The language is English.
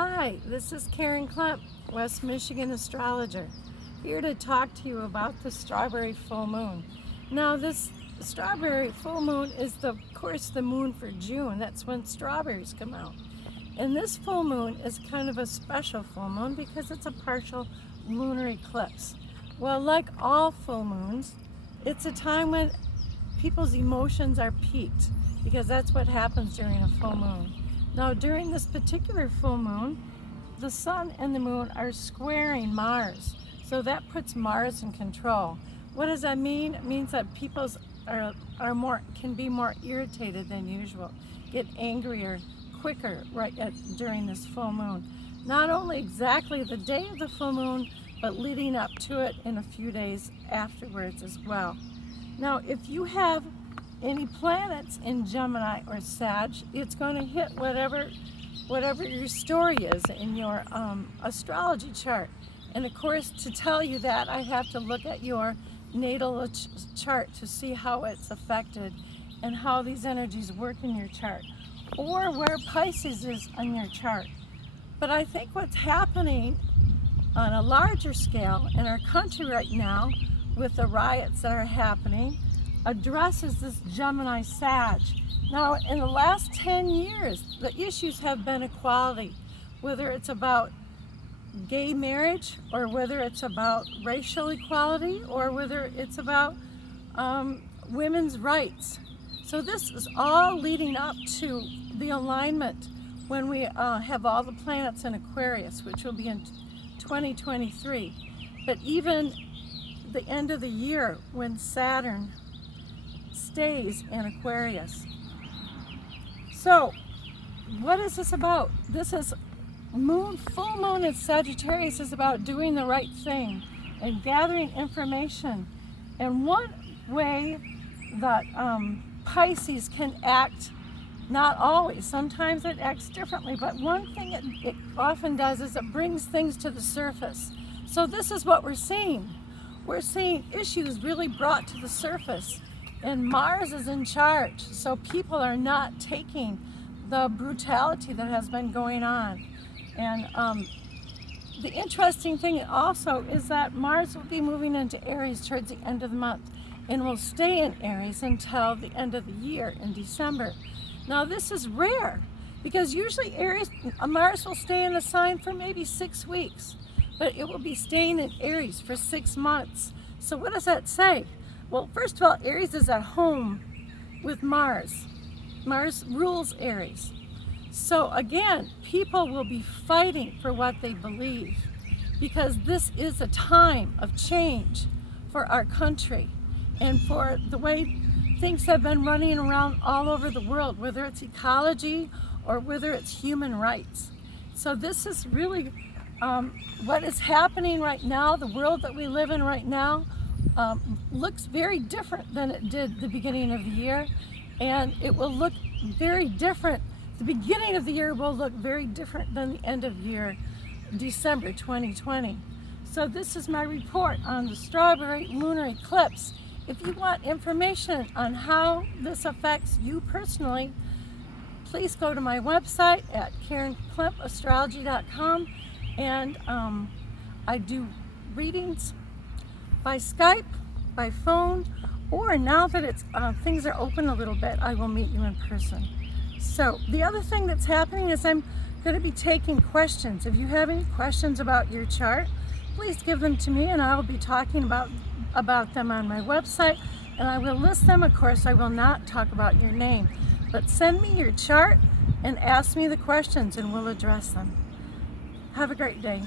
Hi, this is Klemp, West Michigan Astrologer, here to talk to you about the strawberry full moon. Now, this strawberry full moon is, of course, the moon for June. That's when strawberries come out. And this full moon is kind of a special full moon because it's a partial lunar eclipse. Well, like all full moons, it's a time when people's emotions are peaked because that's what happens during a full moon. Now, during this particular full moon, the sun and the moon are squaring Mars. So that puts Mars in control. What does that mean? It means that people can be more irritated than usual, get angrier quicker during this full moon. Not only exactly the day of the full moon, but leading up to it in a few days afterwards as well. Now, if you have any planets in Gemini or Sag, it's going to hit whatever your story is in your astrology chart. And of course, to tell you that, I have to look at your natal chart to see how it's affected and how these energies work in your chart, or where Pisces is on your chart. But I think what's happening on a larger scale in our country right now, with the riots that are happening, addresses this Gemini Sag. Now, in the last 10 years, the issues have been equality, whether it's about gay marriage, or whether it's about racial equality, or whether it's about women's rights. So this is all leading up to the alignment when we have all the planets in Aquarius, which will be in 2023. But even the end of the year, when Saturn stays in Aquarius. So what is this about? This is full moon in Sagittarius is about doing the right thing and gathering information. And one way that Pisces can act, not always, sometimes it acts differently, but one thing it often does is it brings things to the surface. So this is what we're seeing. We're seeing issues really brought to the surface, and Mars is in charge. So people are not taking the brutality that has been going on. And the interesting thing also is that Mars will be moving into Aries towards the end of the month and will stay in Aries until the end of the year in December. Now, this is rare because usually Mars will stay in a sign for maybe 6 weeks, but it will be staying in Aries for 6 months. So what does that say? Well, first of all, Aries is at home with Mars. Mars rules Aries. So again, people will be fighting for what they believe because this is a time of change for our country and for the way things have been running around all over the world, whether it's ecology or whether it's human rights. So this is really what is happening right now. The world that we live in right now looks very different than it did the beginning of the year, and it will look very different. The beginning of the year will look very different than the end of year, December 2020. So this is my report on the strawberry lunar eclipse. If you want information on how this affects you personally, please go to my website at KlemmpaStrology.com, and I do readings by Skype, by phone, or now that things are open a little bit, I will meet you in person. So the other thing that's happening is I'm going to be taking questions. If you have any questions about your chart, please give them to me, and I will be talking about them on my website, and I will list them. Of course, I will not talk about your name, but send me your chart and ask me the questions, and we'll address them. Have a great day.